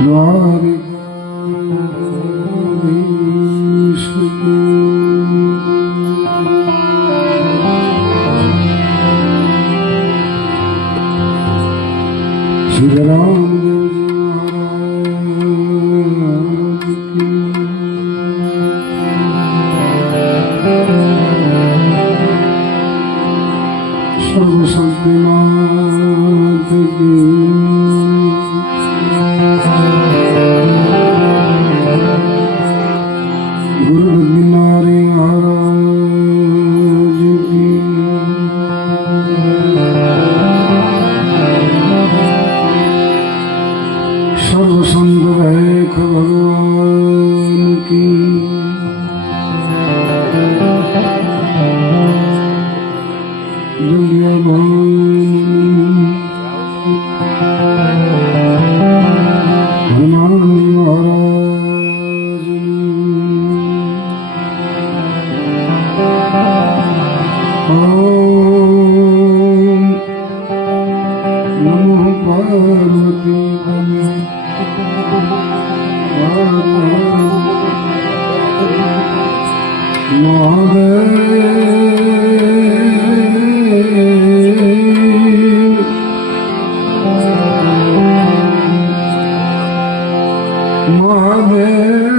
Lord. छंद भगवान Amen.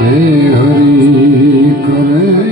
हे हरि करे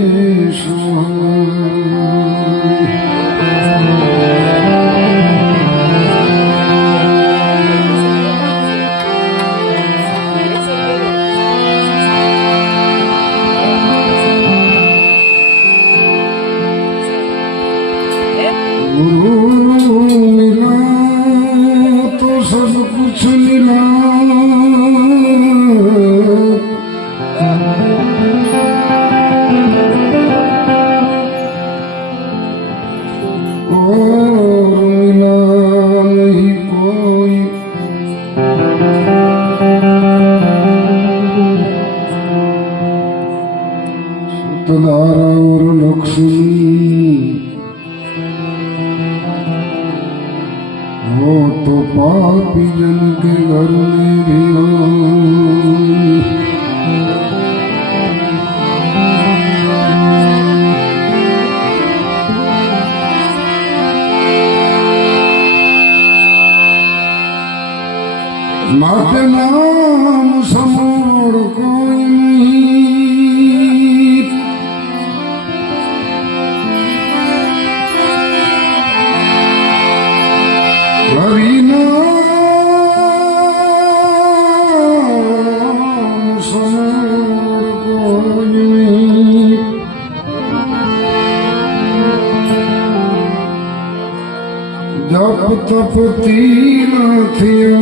તપતી નથી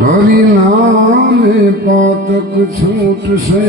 હરિનામે પાતક છૂટશે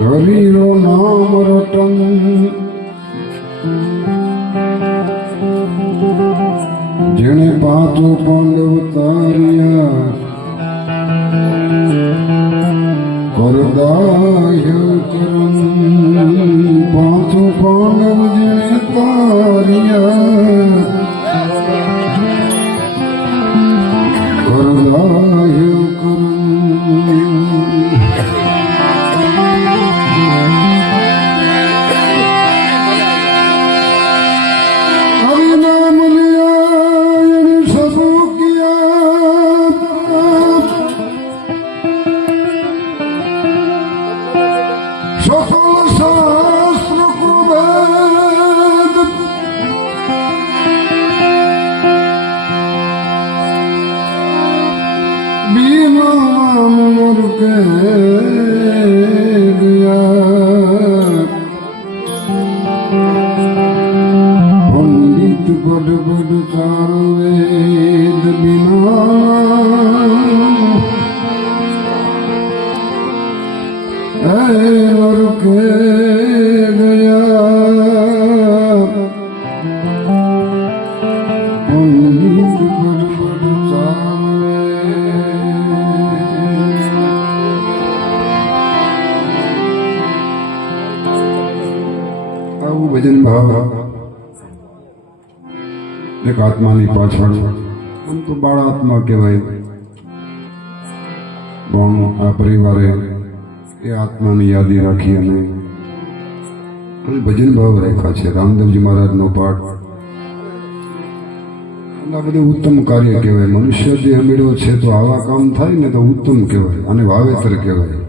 હરિ રો નામ રટન જેણે પાંચો પાંડવ તાર્યા. કરદાય કરમ પાંચો પાંડવ Sofa ભજન ભાવ. એક આત્માની પાછળ આમ તો બાળ આત્મા કહેવાય. પણ આ પરિવારે એ આત્માની યાદી રાખી અને ભજન ભાવ રાખ્યા છે. રામદેવજી મહારાજનો પાઠ. આ બધું ઉત્તમ કાર્ય કહેવાય. મનુષ્ય જે મેળવ્યો છે તો આવા કામ થાય ને તો ઉત્તમ કહેવાય. અને વાવેતર કહેવાય.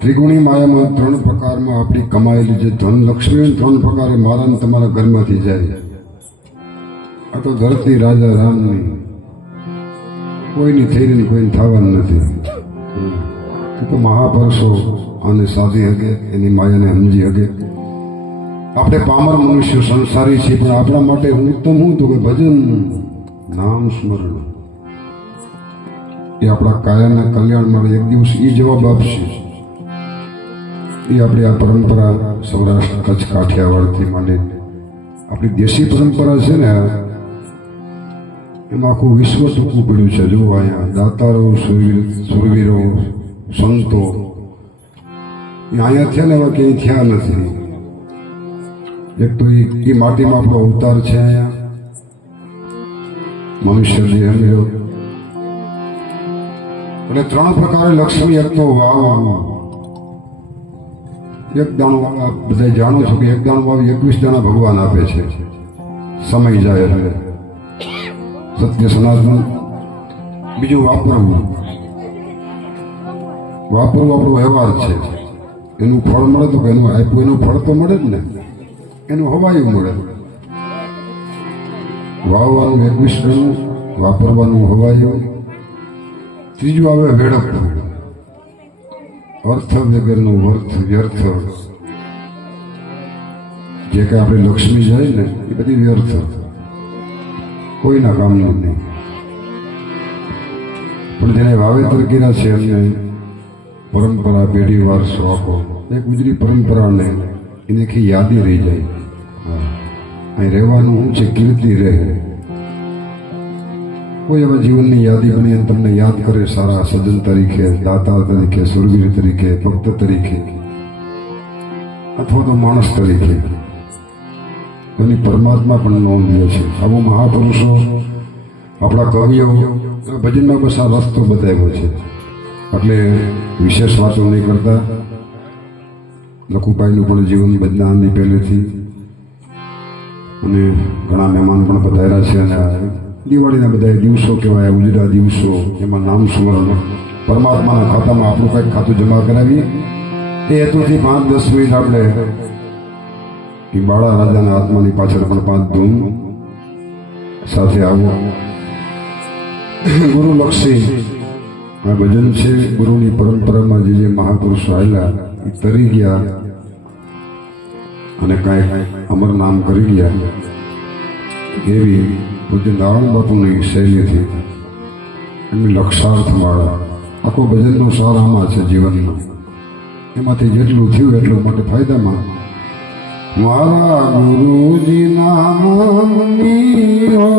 ત્રિગુણી માયામાં ત્રણ પ્રકારમાં આપણી કમાયેલી જે ધન લક્ષ્મી ત્રણ પ્રકારે મારા તમારા ઘરમાંથી જાય. આ તો ધરતી રાજા રામની. કોઈની થઈને કોઈને થવાનું નથી. તો મહાપુરુષો આને સાધી હગે, એની માયાને સમજી હગે. આપણે પામર મનુષ્ય સંસારી છીએ, પણ આપણા માટે હું ઉત્તમ હું તો કે ભજન. નામ સ્મરણ. એ આપણા કાયાના કલ્યાણ માટે એક દિવસ એ જવાબ આપશે. એ આપણી આ પરંપરા સૌરાષ્ટ્ર, કચ્છ કાઠિયાવાડથી માંડી આપણી દેશી પરંપરા છે ને, એમાં આખું વિશ્વ ટૂંકું પડ્યું છે. જો અહીંયા દાતારો સુરવીર સુરવીરો, સંતો એ અહીંયા થયા ને, એવા ક્યાંય થયા નથી. એક તો એ માટીમાં આપણો અવતાર છે અહીંયા. મનુષ્ય એમ એમ્યો એટલે ત્રણ પ્રકારે લક્ષ્મી, એક તો વાવ એક દાણો બધા જાણો છો કે એક દાણો વાવી એકવીસ દાણા ભગવાન આપે છે. સમય જાય એટલે સત્ય સનાતન બીજું વાપરવું. વાપરવું આપણો વ્યવહાર છે. એનું ફળ મળે તો કે એનું આપ્યું, એનું ફળ તો મળે જ ને. એનું હવાયું મળે. વાવવાનું એકવીસ ગણું વાપરવાનું હવાયું. ત્રીજું આવે વેડપ અર્થ વગરનું વર્થ વ્યર્થ. જે કે આપણે લક્ષ્મી જાય ને, એ બધી વ્યર્થ. કોઈના કામનું નહીં. પણ જેને વાવેતર કર્યા છે એમને પરંપરા, પેઢી વાર આપો. એ ગુજરી પરંપરાને એની આખી યાદી રહી જાય. અહીં રહેવાનું છે? કીર્તિ રહે. કોઈ એવા જીવનની યાદી બની અને તમને યાદ કરે સારા સજ્જન તરીકે, દાતા તરીકે સુરવીર તરીકે, ભક્ત તરીકે, અથવા તો માણસ તરીકે. એની પરમાત્મા પણ નોંધ લે છે. આવો મહાપુરુષો, આપણા કવિઓ ભજનમાં બસ આ રસ્તો બતાવ્યો છે. એટલે વિશેષ વાતો નહીં કરતા. લખુભાઈનું પણ જીવન બદનામની પહેલેથી. અને ઘણા મહેમાન પણ પધાર્યા છે અને દિવાળીના બધા દિવસો કહેવાય, ઉજળા દિવસો એમાં નામ સ્મરણ પરમાત્માના ખાતામાં આપણું કંઈક ખાતું જમા કરાવીએ. એ હેતુથી પાંચ દસ મિનિટ આપણે એ બાળા રાજાના આત્માની પાછળ પણ પાંચ ધૂમ સાથે આવો. ગુરુ લક્ષી, આ ભજન છે ગુરુની પરંપરામાં જે જે મહાપુરુષો આવેલા, એ તરી ગયા અને કાંઈક અમર નામ કરી ગયા. એવી પૂજ્ય નારાયણ બાપુની શૈલીથી એમની લક્ષાર્થ આખો ભજનનો સાર આમાં છે જીવનનો. એમાંથી જેટલું થયું એટલું માટે ફાયદામાં. મારા ગુરુજીના નામની હો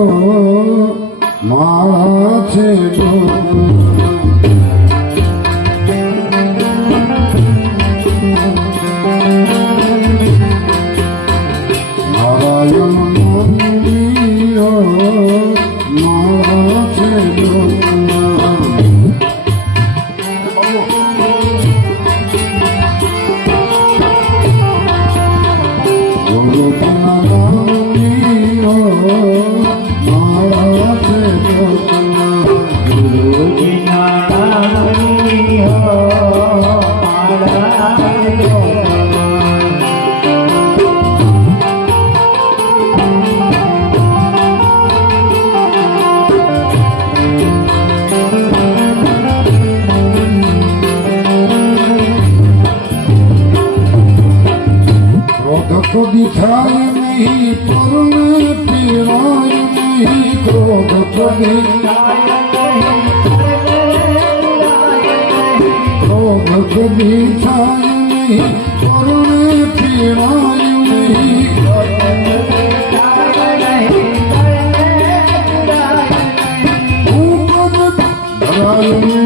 માળા છે ક્રોધ કદી થાય નહીં પરને પીવાય નહીં, ક્રોધ કદી ક્રોધ કદી થાય નહીં પરને પીવાય નહીં. ઉપર ધરાય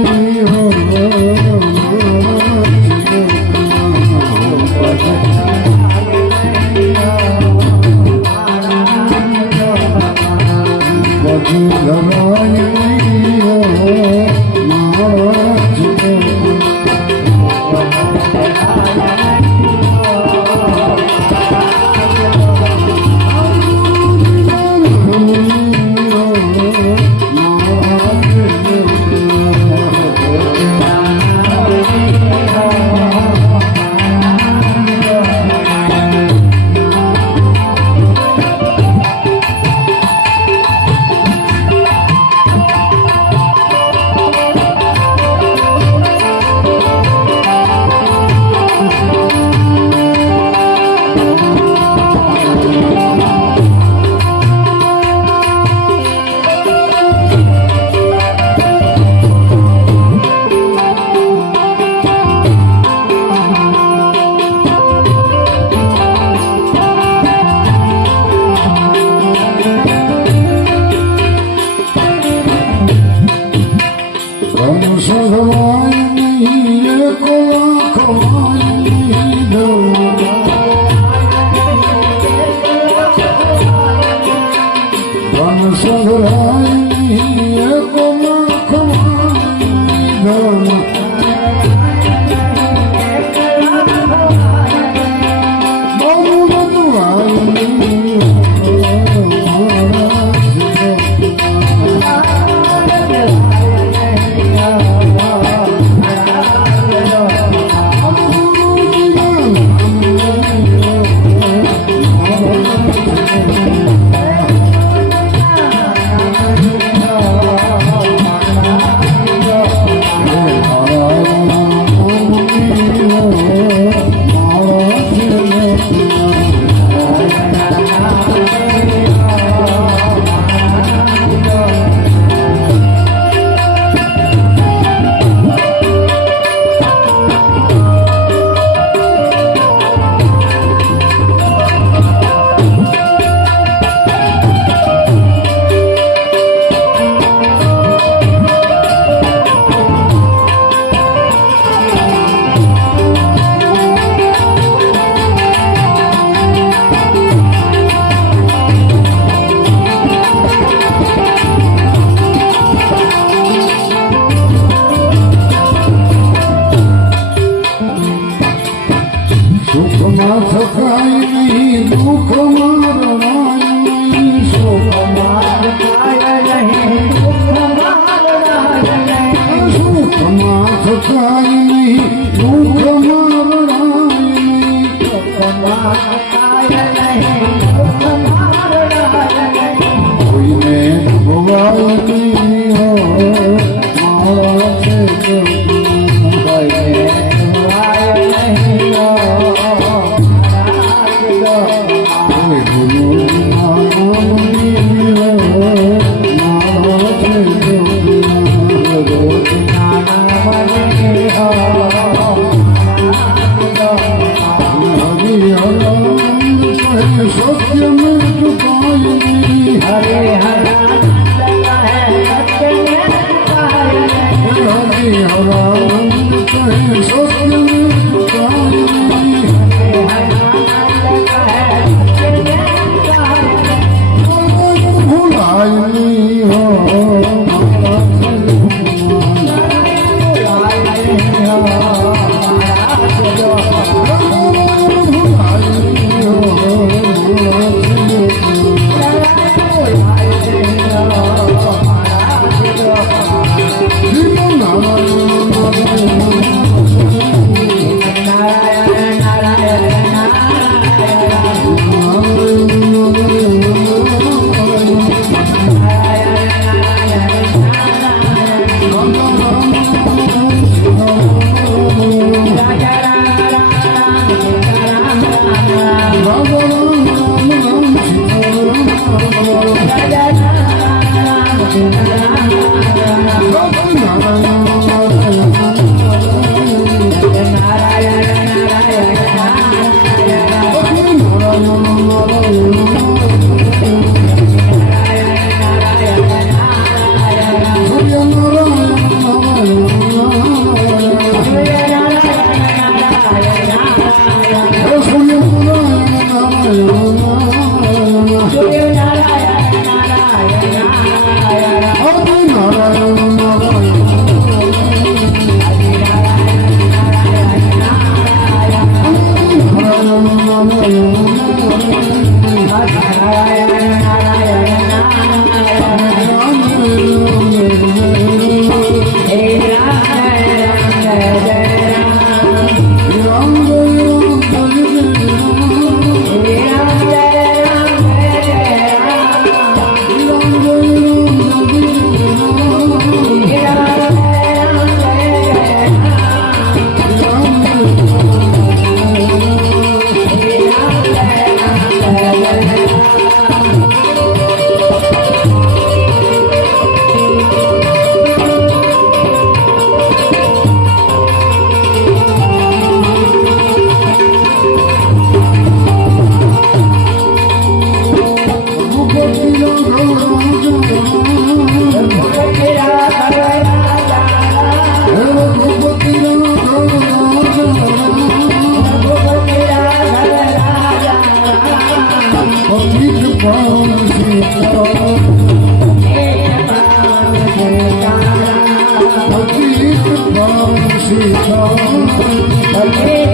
to talk.